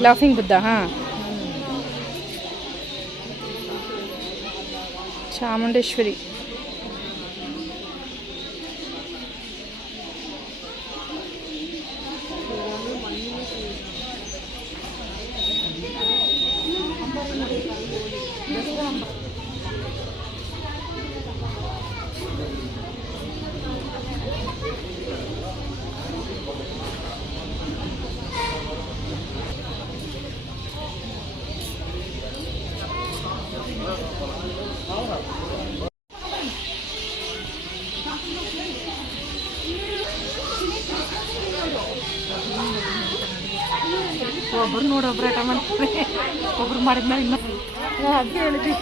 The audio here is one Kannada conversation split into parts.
लाफिंग बुद्धा हाँ चामुंडेश्वरी ಒಬ್ಬರು ನೋಡೊಬ್ರು ಆಟ ಮಾಡ್ತಾರೆ ಒಬ್ರು ಮಾಡಿದ್ಮೇಲೆ ಇನ್ನೊಬ್ರು ಹಾಗೆ ಹೇಳಿದ್ವಿ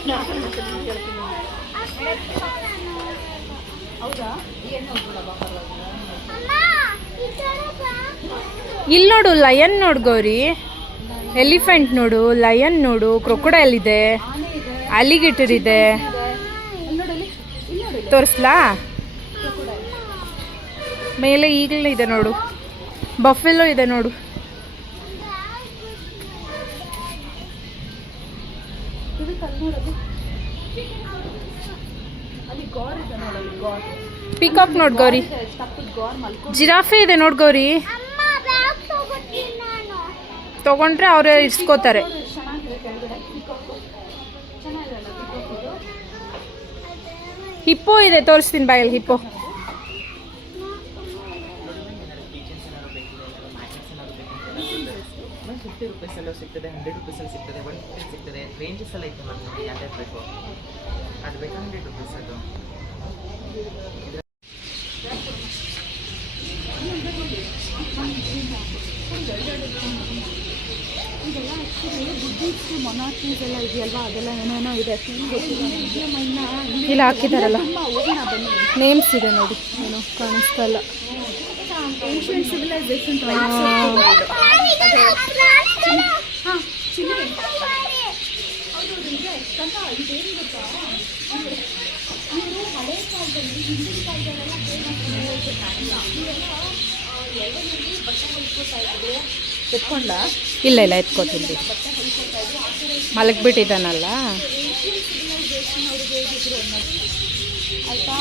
ಇಲ್ಲಿ ನೋಡು ಲಯನ್ ನೋಡು ಗೌರಿ ಎಲಿಫೆಂಟ್ ನೋಡು ಲಯನ್ ನೋಡು ಕ್ರೊಕೊಡೈಲ್ ಇದೆ ಅಲಿಗೇಟರ್ ಇದೆ ತೋರಿಸ್ಲಾ ಮೇಲೆ ಈಗಲೇ ಇದೆ ನೋಡು ಬಫೆಲೋ ಇದೆ ನೋಡು ಪೀಕಾಕ್ ನೋಡ್ ಗೌರಿ ಜಿರಾಫೆ ಇದೆ ನೋಡ್ ಗೌರಿ ತಗೊಂಡ್ರೆ ಅವ್ರೆ ಇರ್ಸ್ಕೋತಾರೆ ಹಿಪ್ಪೋ ಇದೆ ತೋರಿಸ್ತೀನಿ ಬಾಯಲ್ಲಿ ಹಿಪ್ಪೋ 50 ರೂಪಾಯಿಸಲ್ಲೂ ಸಿಗ್ತದೆ 100 ರೂಪಾಯಿಸಲ್ಲಿ ಸಿಗ್ತದೆ 150 ಸಿಗ್ತದೆ ರೇಂಜಸ್ ಎಲ್ಲ ಐತೆ ಮ್ಯಾಮ್ ಯಾವ್ದು ಬೇಕು ಅದು ಬೇಕು 100 ರೂಪಾಯಿಸ್ ಅದು ಇದೆಲ್ಲ ಆ್ಯಕ್ಚುಲಿ ಬುದ್ಧಿಸ್ಟ್ ಮೊನಾರ್ಕೀಸ್ ಎಲ್ಲ ಇದೆಯಲ್ವಾ ಅದೆಲ್ಲ ಏನೇನೋ ಇದೆ ಇಲ್ಲಿ ಹಾಕಿದಾರಲ್ಲ ನೇಮ್ಸ್ ಇದೆ ನೋಡಿ ಏನೋ ಕಾಣಿಸ್ತಾ ಇಲ್ಲ ಏನ್ಷಿಯಂಟ್ ಸಿವಿಲೈಸೇಷನ್ ಎತ್ಕೊಂಡ ಇಲ್ಲ ಇಲ್ಲ ಎತ್ಕೋತೀನಿ ಮಲಗಿಬಿಟ್ಟಿದ್ದಾನಲ್ಲ ಆಯಿತಾ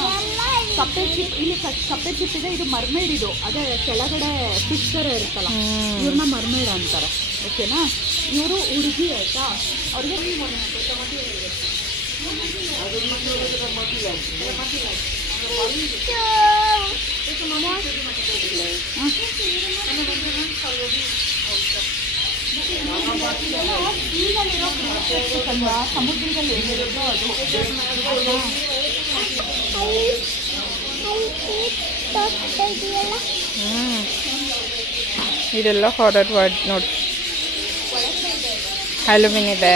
ಕಪ್ಪೆ ಚಿಪ್ ಇಲ್ಲಿ ಕಪ್ಪೆ ಚಿಪ್ ಇದೆ ಇದು ಮರ್ಮೇಡ್ ಇದು ಅದೇ ಕೆಳಗಡೆ ಫಿಶ್ ಥರ ಇರುತ್ತಲ್ಲ ಇವ್ರನ್ನ ಮರ್ಮೇಡ್ ಅಂತಾರೆ ಓಕೆನಾ ಇವರು ಹುಡುಗಿ ಆಯಿತಾ ಅವ್ರಿಗೆ ಸಮುದ್ರದಲ್ಲಿ ಏನಿರುತ್ತೋ ಅದು ಇದೆಲ್ಲ ಹಾರರ್ ವರ್ಡ್ ನೋಡಿ ಹ್ಯಾಲೋವಿನ್ ಇದೆ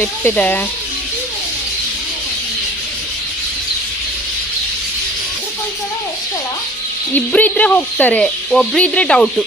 ರಿಪ್ ಇದೆ ಇಬ್ರು ಇದ್ರೆ ಹೋಗ್ತಾರೆ ಒಬ್ರು ಇದ್ರೆ ಡೌಟು